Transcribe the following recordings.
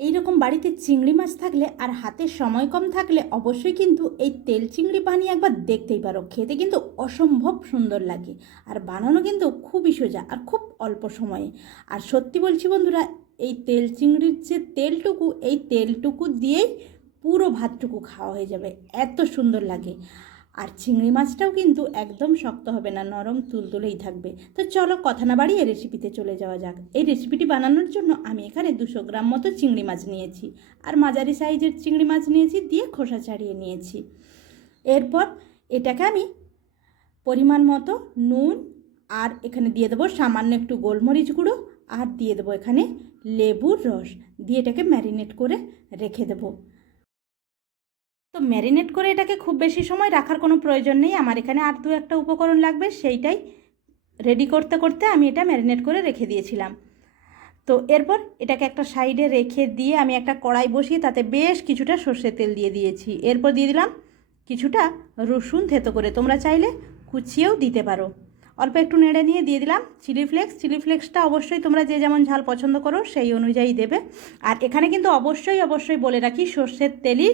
এই রকম বাড়িতে চিংড়ি মাছ থাকলে আর হাতে সময় কম থাকলে অবশ্যই কিন্তু এই তেল চিংড়ি বানিয়ে একবার দেখতেই পারো। খেতে কিন্তু অসম্ভব সুন্দর লাগে আর বানানো কিন্তু খুবই সোজা আর খুব অল্প সময়ে। আর সত্যি বলছি বন্ধুরা, এই তেল চিংড়ির যে তেলটুকু, এই তেলটুকু দিয়েই পুরো ভাতটুকু খাওয়া হয়ে যাবে, এত সুন্দর লাগে। আর চিংড়ি মাছটাও কিন্তু একদম শক্ত হবে না, নরম তুলতুলেই থাকবে। তো চলো কথা না বাড়িয়ে রেসিপিতে চলে যাওয়া যাক। এই রেসিপিটি বানানোর জন্য আমি এখানে 200 গ্রাম মতো চিংড়ি মাছ নিয়েছি আর মাঝারি সাইজের চিংড়ি মাছ নিয়েছি, দিয়ে খোসা ছাড়িয়ে নিয়েছি। এরপর এটাকে আমি পরিমাণ মতো নুন আর এখানে দিয়ে দেবো সামান্য একটু গোলমরিচ গুঁড়ো আর দিয়ে দেবো এখানে লেবুর রস, দিয়ে এটাকে ম্যারিনেট করে রেখে দেবো। তো ম্যারিনেট করে এটাকে খুব বেশি সময় রাখার কোনো প্রয়োজন নেই। আমার এখানে আর 2-1টা উপকরণ লাগবে, সেইটাই রেডি করতে করতে আমি এটা ম্যারিনেট করে রেখে দিয়েছিলাম। তো এরপর এটাকে একটা সাইডে রেখে দিয়ে আমি একটা কড়াই বসিয়ে তাতে বেশ কিছুটা সর্ষের তেল দিয়ে দিয়েছি। এরপর দিয়ে দিলাম কিছুটা রসুন থেতো করে, তোমরা চাইলে কুচিয়েও দিতে পারো। অল্প একটু নেড়ে নিয়ে দিয়ে দিলাম চিলি ফ্লেক্স। চিলি ফ্লেক্সটা অবশ্যই তোমরা যে যেমন ঝাল পছন্দ করো সেই অনুযায়ী দেবে। আর এখানে কিন্তু অবশ্যই বলে রাখি, সর্ষের তেলই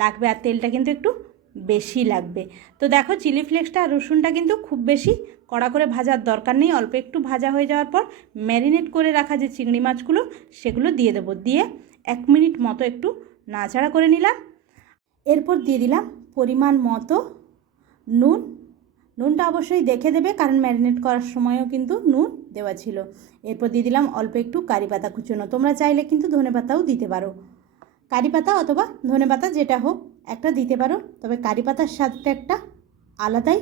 লাগবে আর তেলটা কিন্তু একটু বেশি লাগবে। তো দেখো, চিলি ফ্লেক্সটা আর রসুনটা কিন্তু খুব বেশি কড়া করে ভাজার দরকার নেই। অল্প একটু ভাজা হয়ে যাওয়ার পর ম্যারিনেট করে রাখা যে চিংড়ি মাছগুলো সেগুলো দিয়ে দেবো, দিয়ে 1 মিনিট মতো একটু নাড়াচাড়া করে নিলাম। এরপর দিয়ে দিলাম পরিমাণ মতো নুন। নুনটা অবশ্যই দেখে দেবে, কারণ ম্যারিনেট করার সময়ও কিন্তু নুন দেওয়া ছিল। এরপর দিয়ে দিলাম অল্প একটু কারি পাতা কুচোনো, তোমরা চাইলে কিন্তু ধনে পাতাও দিতে পারো। কারি পাতা অথবা ধনে পাতা যেটা হোক একটা দিতে পারো, তবে কারি পাতার স্বাদটা একটা আলাদাই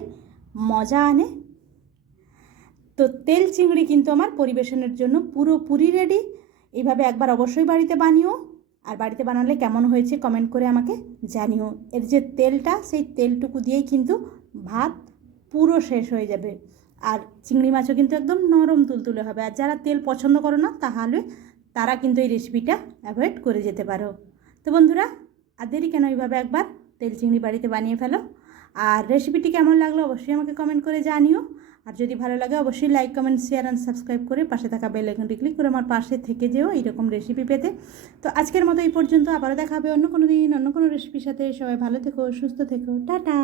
মজা আনে। তো তেল চিংড়ি কিন্তু আমার পরিবেশনের জন্য পুরোপুরি রেডি। এইভাবে একবার অবশ্যই বাড়িতে বানিও, আর বাড়িতে বানালে কেমন হয়েছে কমেন্ট করে আমাকে জানিও। এর যে তেলটা, সেই তেলটুকু দিয়েই কিন্তু ভাত পুরো শেষ হয়ে যাবে। আর চিংড়ি মাছও কিন্তু একদম নরম তুলতুলে হবে। আর যারা তেল পছন্দ করো না, তাহলে তারা কিন্তু এই রেসিপিটা অ্যাভয়েড করে যেতে পারো। তো বন্ধুরা, আর দেরি কেন, এইভাবে একবার তেল চিংড়ি বাড়িতে বানিয়ে ফেলো। আর রেসিপিটি কেমন লাগলো অবশ্যই আমাকে কমেন্ট করে জানিও। আর যদি ভালো লাগে অবশ্যই like, comment, share and subscribe করে পাশে থাকা বেল আইকনটি ক্লিক করে আমার পাশে থেকে যেও এইরকম রেসিপি পেতে। তো আজকের মতো এই পর্যন্ত, আবারও দেখা হবে অন্য কোনো দিন অন্য কোনো রেসিপির সাথে। সবাই ভালো থেকো, সুস্থ থেকো, টাটা।